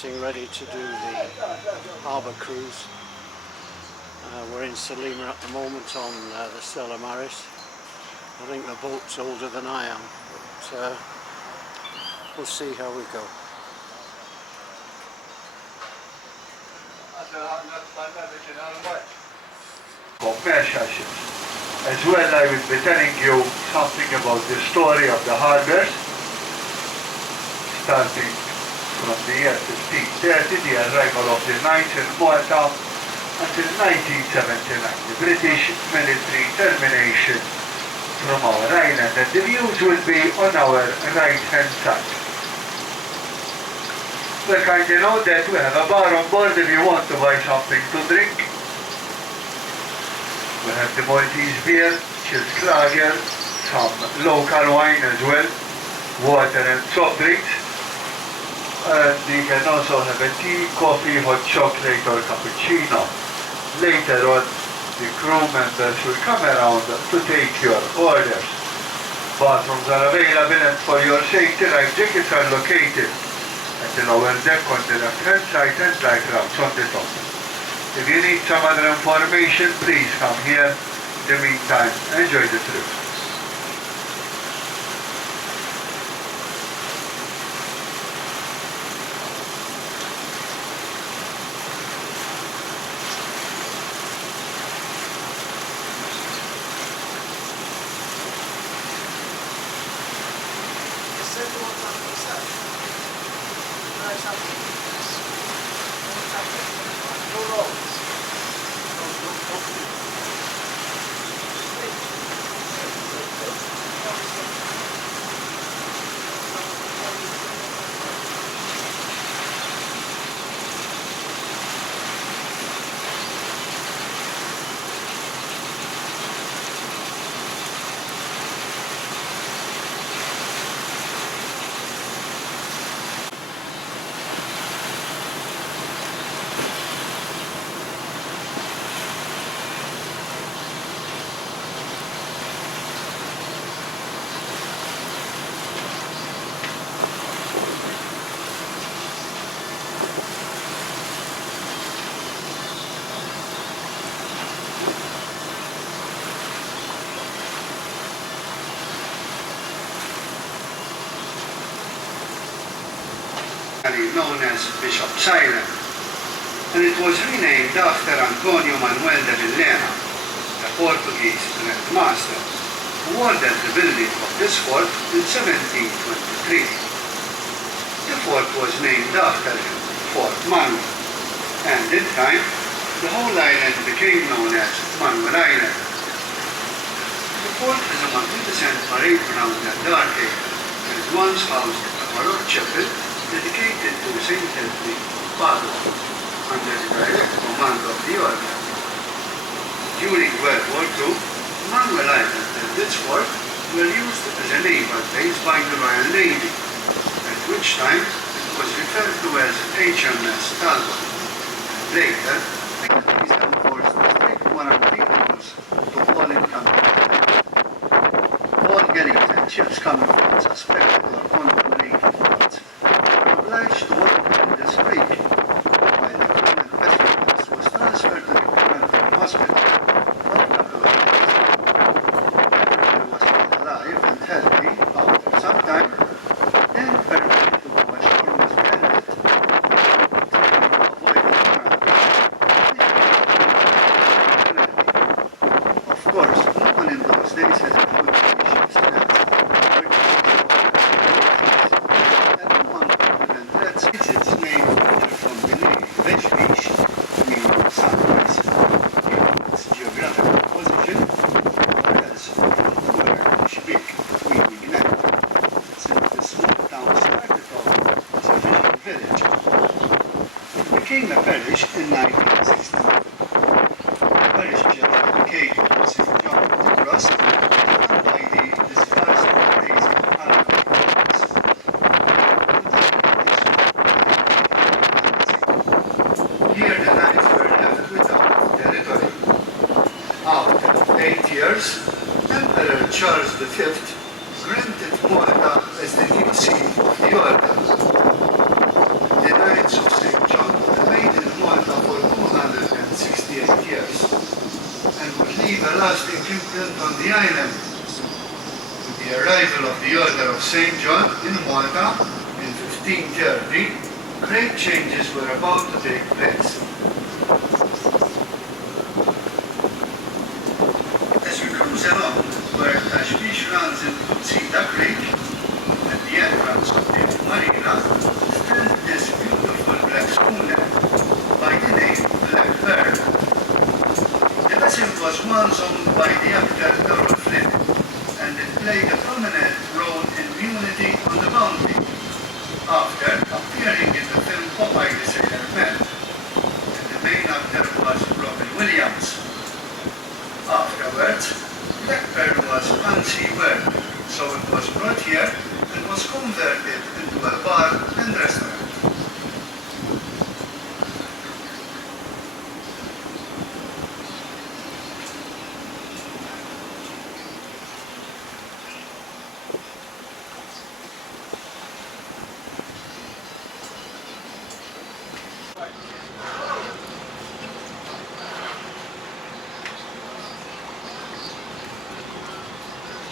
getting ready to do the harbour cruise. We're in Sliema at the moment on the Stella Maris. I think the boat's older than I am, but we'll see how we go. Commercial ships. As well, I will be telling you something about the story of the harbours, starting from the year 1530, the arrival of the knights in Malta, until 1979, the British military termination from our island, and the views will be on our right-hand side. Well, kindly note that we have a bar on board if you want to buy something to drink. We have the Maltese beer, chilled lager, some local wine as well, water and soft drinks. And you can also have a tea, coffee, hot chocolate or cappuccino. Later on, the crew members will come around to take your orders. Bathrooms are available, and for your safety, life jackets are located at the lower deck on the left-hand side and light lamps on the top. If you need some other information, please come here. In the meantime, enjoy the trip. Known as Bishop's Island, and it was renamed after Antonio Manuel de Villena, a Portuguese Grand Master, who ordered the building of this fort in 1723. The fort was named after him, Fort Manuel, and in time, the whole island became known as Manuel Island. The fort is a magnificent parade ground and arcade, and it once housed a Baroque chapel dedicated to Saint Henry of Padua, under the direct command of the order. During World War II, Manuel Island and its fort were used as a naval base by the Royal Navy, at which time it was referred to as HMS Talbot. Later, the British enforced strict quarantine rules to all incoming flights. All galleys and ships coming from suspected or contaminated ports obliged to work in this creek, while the crew and passengers was transferred to the Covenant Hospital for a couple of days. He was still alive and healthy after some time, then permitted to go ashore was granted, avoiding quarantine. Of course, no one in those days had a food ship's nets. It's named from the name Veshvish, meaning sunrise, its geographical position, or else from the word Shvik, meaning net, since the small town started off as a fishing village. It became a parish in 1969. The parish church dedicated to St. John of the Cross, run by the dispersed days of Harbour. Here the knights were left without territory. After 8 years, Emperor Charles V granted Malta as the new seat of the order. The Knights of leave a lasting imprint on the island. With the arrival of the Order of St. John in Malta in 1530, great changes were about to take place. As we cruise along where Tashbish runs into Tsita Creek, at the entrance of the marina, stands this beautiful black schooner by the name Black Pearl. The vessel was once owned by the actor Dora Flynn, and it played a prominent role in Unity on the Bounty, after appearing in the film Popeye the Sailor Man, and the main actor was Robin Williams. Afterwards, Black Pearl was unseaworthy, so it was brought here and was converted into a bar and restaurant.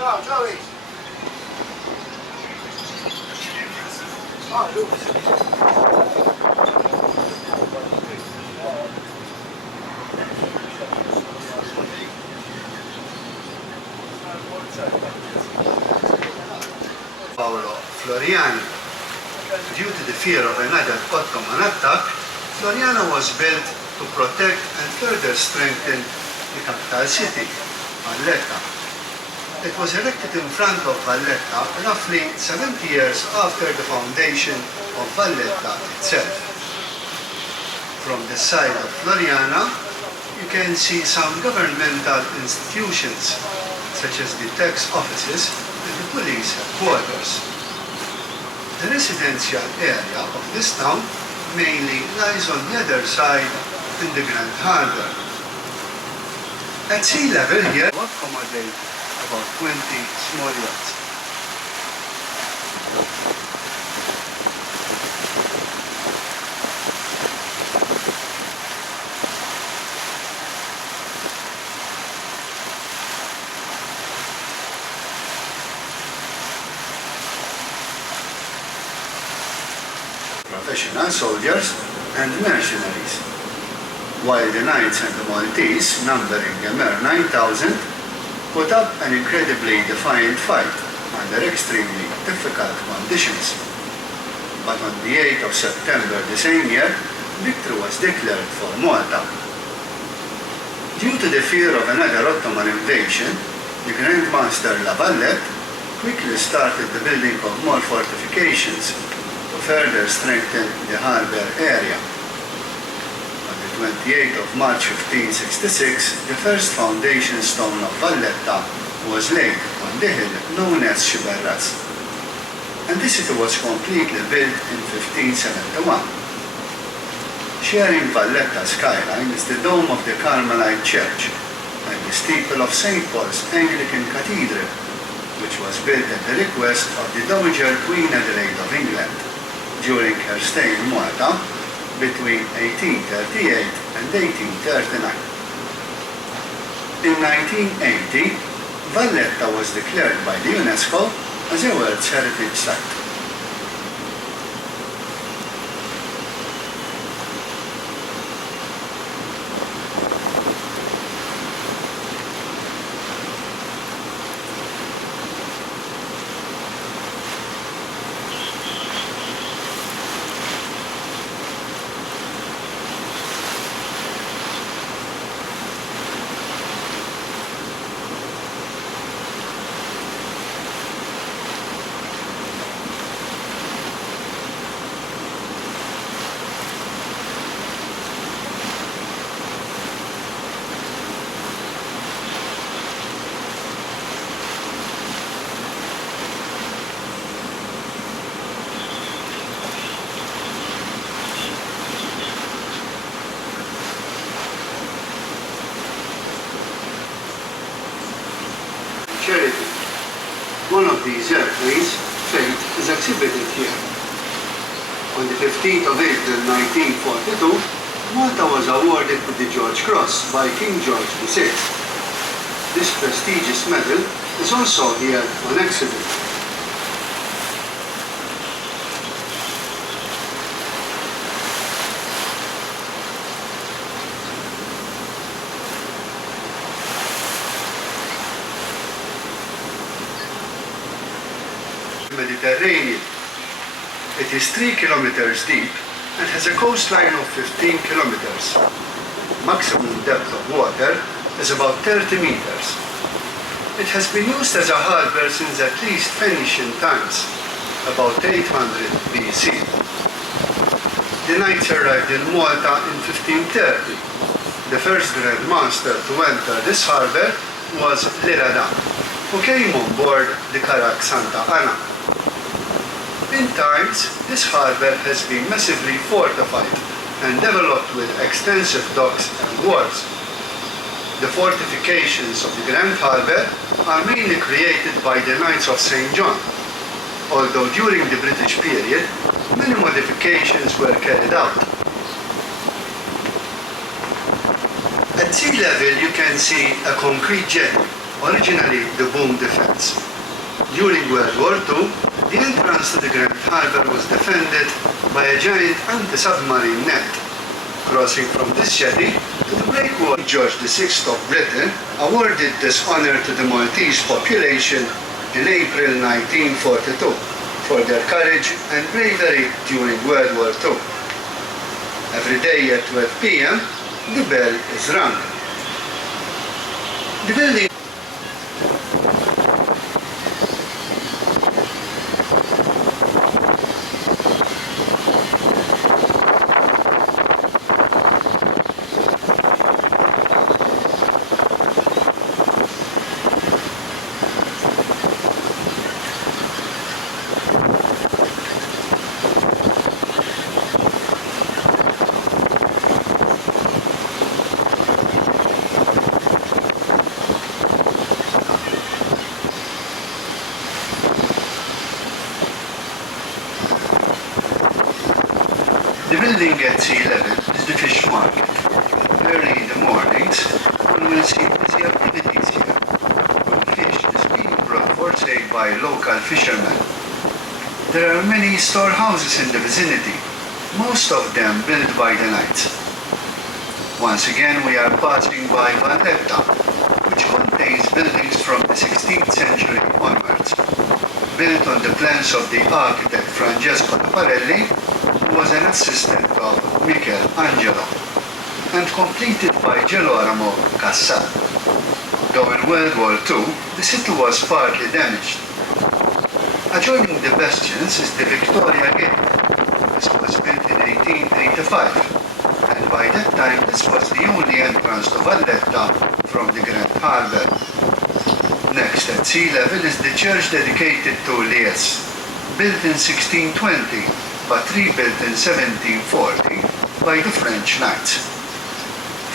Oh, Joey. Oh, Paolo Floriani. Due to the fear of another Ottoman attack, Floriana was built to protect and further strengthen the capital city, Valletta. It was erected in front of Valletta roughly 70 years after the foundation of Valletta itself. From the side of Floriana, you can see some governmental institutions, such as the tax offices and the police headquarters. The residential area of this town mainly lies on the other side in the Grand Harbour. At sea level here, we accommodate about 20 small yachts. Professional soldiers and mercenaries, while the Knights and the Maltese, numbering a mere 9,000, put up an incredibly defiant fight under extremely difficult conditions. But on the 8th of September the same year, victory was declared for Malta. Due to the fear of another Ottoman invasion, the Grand Master La Valette quickly started the building of more fortifications to further strengthen the harbour area. On the 28th of March 1566, the first foundation stone of Valletta was laid on the hill known as Xiberras, and the city was completely built in 1571. Sharing Valletta's skyline is the dome of the Carmelite Church and the steeple of St. Paul's Anglican Cathedral, which was built at the request of the Dowager Queen Adelaide of England during her stay in Malta between 1838 and 1839. In 1980, Valletta was declared by the UNESCO as a World Heritage Site. Charity. One of these airplanes, Fate, is exhibited here. On the 15th of April 1942, Malta was awarded with the George Cross by King George VI. this prestigious medal is also here on exhibit. Mediterranean. It is 3 kilometers deep and has a coastline of 15 kilometers. Maximum depth of water is about 30 meters. It has been used as a harbour since at least Phoenician times, about 800 BC. The knights arrived in Malta in 1530. The first Grand Master to enter this harbour was Liradan, who came on board the Carrack Santa Ana. In times, this harbour has been massively fortified and developed with extensive docks and wharves. The fortifications of the Grand Harbour are mainly created by the Knights of St. John, although during the British period, many modifications were carried out. At sea level, you can see a concrete jetty, originally the boom defence. During World War II, the entrance to the Grand Harbour was defended by a giant anti-submarine net. Crossing from this jetty to the breakwater, George VI of Britain awarded this honour to the Maltese population in April 1942 for their courage and bravery during World War II. Every day at 12 p.m., the bell is rung. The building building at sea level is the fish market. Early in the mornings, one will see busy activities here. Fish is being brought for sale by local fishermen. There are many storehouses in the vicinity, most of them built by the knights. Once again, we are passing by Valetta, which contains buildings from the 16th century onwards, built on the plans of the architect Francesco Taparelli, who was an assistant of Michelangelo, and completed by Girolamo Cassat. Though in World War II, the city was partly damaged. Adjoining the bastions is the Victoria Gate. This was built in 1885, and by that time this was the only entrance to Valetta from the Grand Harbour. Next at sea level is the church dedicated to Lies, built in 1620, but rebuilt in 1740 by the French knights.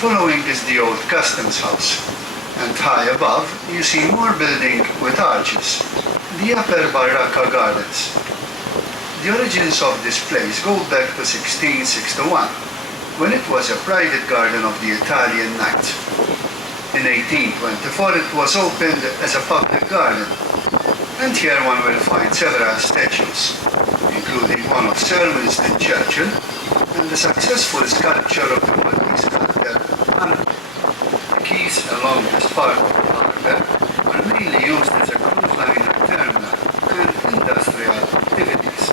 Following is the old customs house, and high above you see more building with arches, the Upper Baracca Gardens. The origins of this place go back to 1661, when it was a private garden of the Italian knights. In 1824 it was opened as a public garden, and here one will find several statues, including one of Sir Winston Churchill and the successful sculpture of the Maltese sculptor Anna. The quays along this part of the harbour were mainly used as a cruise liner terminal and industrial activities.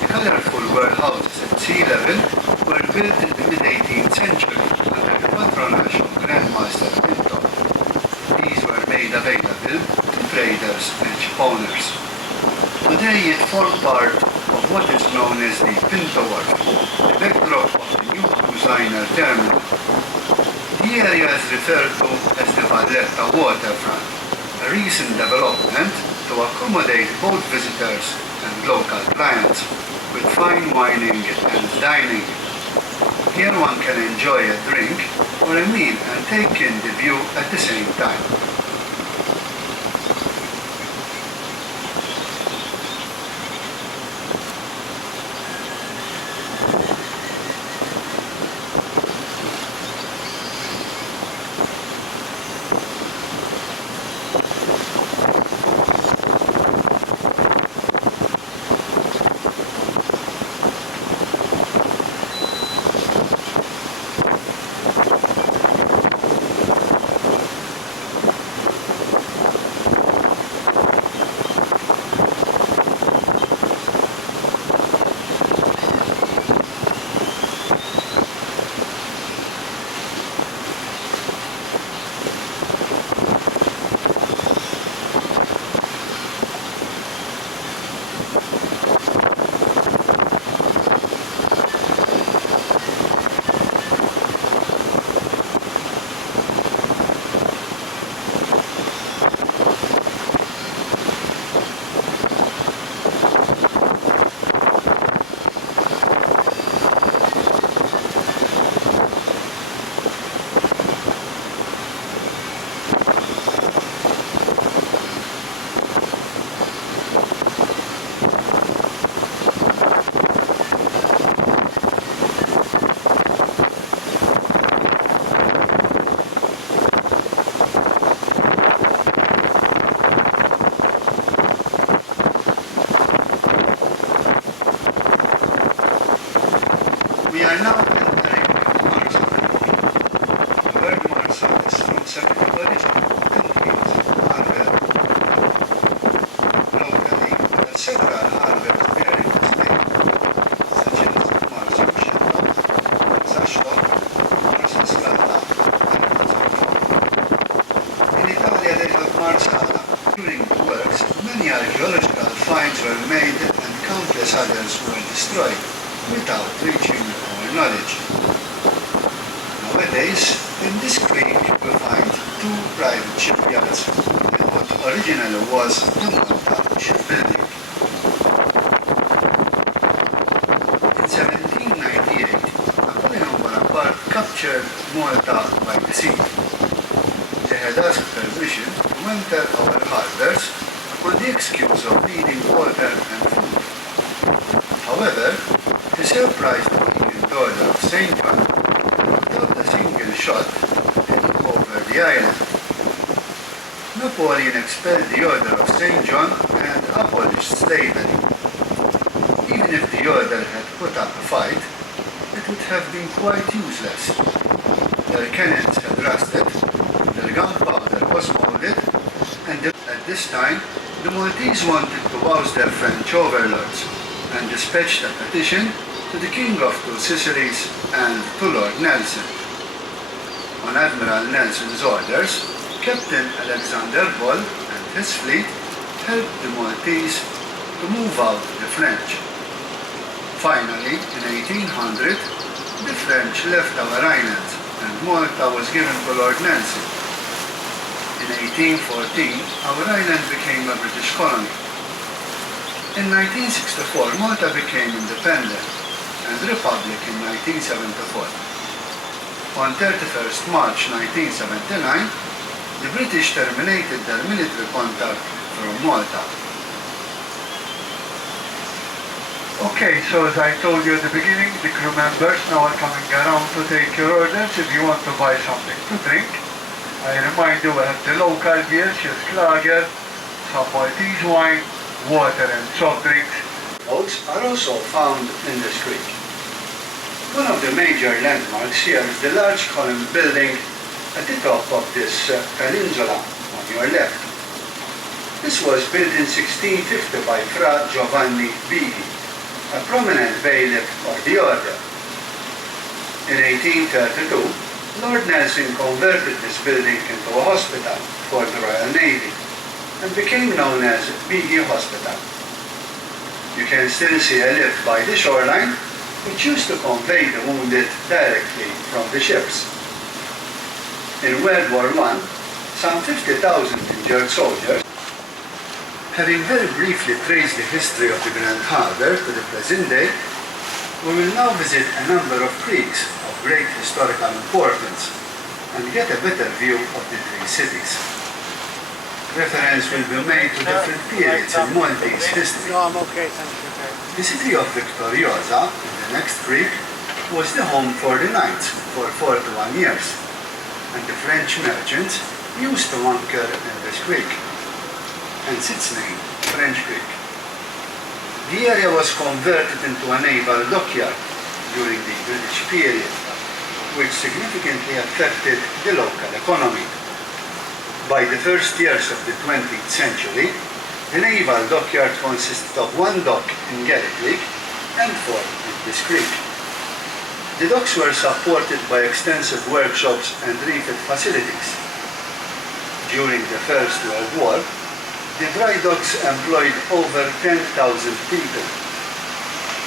The colourful warehouses at sea level were built in the mid-18th century under the patronage of Grandmaster Pinto. These were made available to traders and shipowners. Today it formed part of what is known as the Pinto Wharf, the backdrop of the new cruise liner terminal. The area is referred to as the Valetta waterfront, a recent development to accommodate both visitors and local clients, with fine wining and dining. Here one can enjoy a drink or a meal and take in the view at the same time. Archaeological finds were made and countless others were destroyed without reaching our knowledge. Nowadays, in this creek we find two private shipyards in what originally was the Malta shipbuilding. In 1798, Napoleon Bonaparte captured Malta by the sea. They had asked permission to enter our harbours on the excuse of needing water and food. However, he surprised the weakened order of St. John without a single shot hitting over the island. Napoleon expelled the order of St. John and abolished slavery. Even if the order had put up a fight, it would have been quite useless. Their cannons had rusted, their gunpowder was molded, and at this time, the Maltese wanted to oust their French overlords and dispatched a petition to the King of Two Sicilies and to Lord Nelson. On Admiral Nelson's orders, Captain Alexander Ball and his fleet helped the Maltese to move out the French. Finally, in 1800, the French left our island and Malta was given to Lord Nelson. In 1814, our island became a British colony. In 1964, Malta became independent and republic in 1974. On 31st March 1979, the British terminated their military contact from Malta. Okay, so as I told you at the beginning, the crew members now are coming around to take your orders if you want to buy something to drink. I remind you we have the local beer, lager, some Maltese wine, water and soft drinks. Boats are also found in this creek. One of the major landmarks here is the large column building at the top of this peninsula on your left. This was built in 1650 by Fra Giovanni Bighi, a prominent bailiff of the order. In 1832, Lord Nelson converted this building into a hospital for the Royal Navy and became known as Bighi Hospital. You can still see a lift by the shoreline, which used to convey the wounded directly from the ships. In World War I, some 50,000 injured soldiers. Having very briefly traced the history of the Grand Harbour to the present day, we will now visit a number of creeks of great historical importance and get a better view of the three cities. Reference will be made to different periods in Maltese history. No, I'm okay, thank you. The city of Victoriosa, in the next creek, was the home for the knights for 41 years, and the French merchants used to anchor in this creek, hence its name, French Creek. The area was converted into a naval dockyard during the British period, which significantly affected the local economy. By the first years of the 20th century, the naval dockyard consisted of one dock in Garry Creek and four in this creek. The docks were supported by extensive workshops and refit facilities. During the First World War, the dry docks employed over 10,000 people.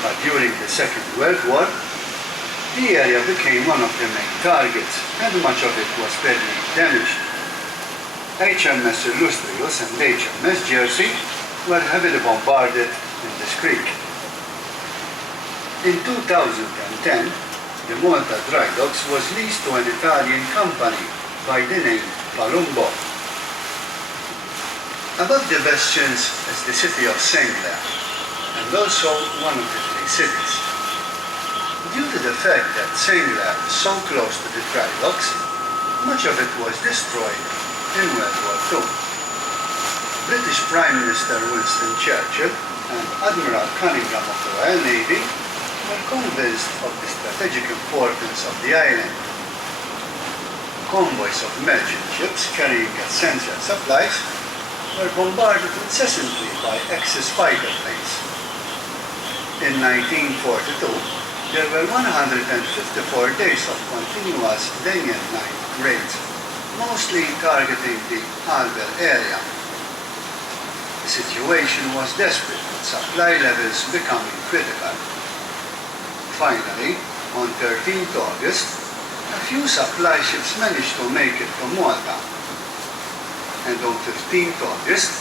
But during the Second World War, the area became one of the main targets, and much of it was badly damaged. HMS Illustrious and HMS Jersey were heavily bombarded in this creek. In 2010, the Malta Dry Docks was leased to an Italian company by the name Palumbo. Above the bastions is the city of Sengler, and also one of the three cities. Due to the fact that Sengler is so close to the dry docks, much of it was destroyed in World War II. British Prime Minister Winston Churchill and Admiral Cunningham of the Royal Navy were convinced of the strategic importance of the island. Convoys of merchant ships carrying essential supplies were bombarded incessantly by Axis fighter planes. In 1942, there were 154 days of continuous day and night raids, mostly targeting the Harbour area. The situation was desperate, with supply levels becoming critical. Finally, on 13th August, a few supply ships managed to make it to Malta. And on 15th August,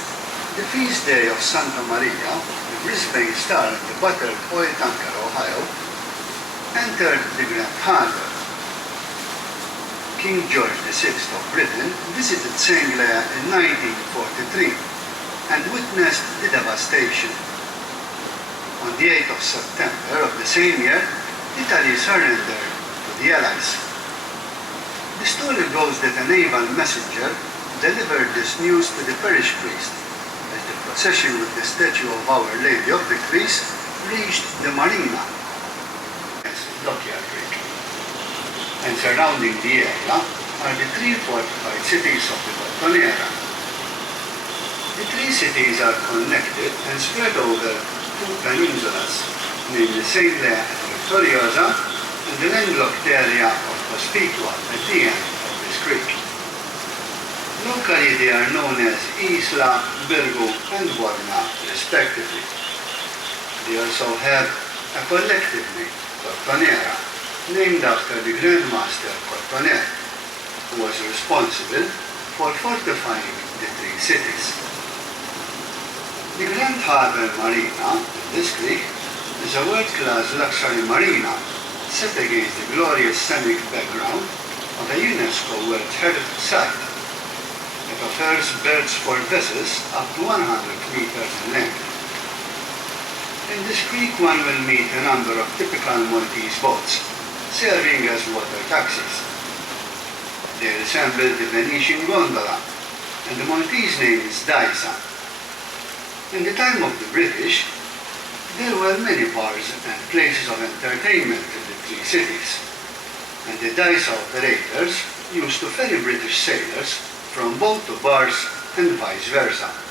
the feast day of Santa Maria, the Brisbane Star and the battered oil tanker Ohio, entered the Grand Harbour. King George VI of Britain visited St. Clair in 1943 and witnessed the devastation. On the 8th of September of the same year, Italy surrendered to the Allies. The story goes that a naval messenger delivered this news to the parish priest as the procession with the statue of Our Lady of Victories reached the marina, Dockyard Creek. And surrounding the area are the three fortified cities of the Cottonera. The three cities are connected and spread over two peninsulas, namely St. Clair and Victoriosa, and the landlocked area of Cospicua at the end of this creek. Locally they are known as Isla, Virgo and Borna, respectively. They also have a collective name, Cottonera, named after the Grand Master Cottoner, who was responsible for fortifying the three cities. The Grand Harbour Marina, in this creek, is a world-class luxury marina set against the glorious scenic background of a UNESCO World Heritage Site. It offers berths for vessels up to 100 meters in length. In this creek one will meet a number of typical Maltese boats, serving as water taxis. They resemble the Venetian gondola, and the Maltese name is Daisa. In the time of the British, there were many bars and places of entertainment in the three cities, and the Daisa operators used to ferry British sailors from boat to bars and vice versa.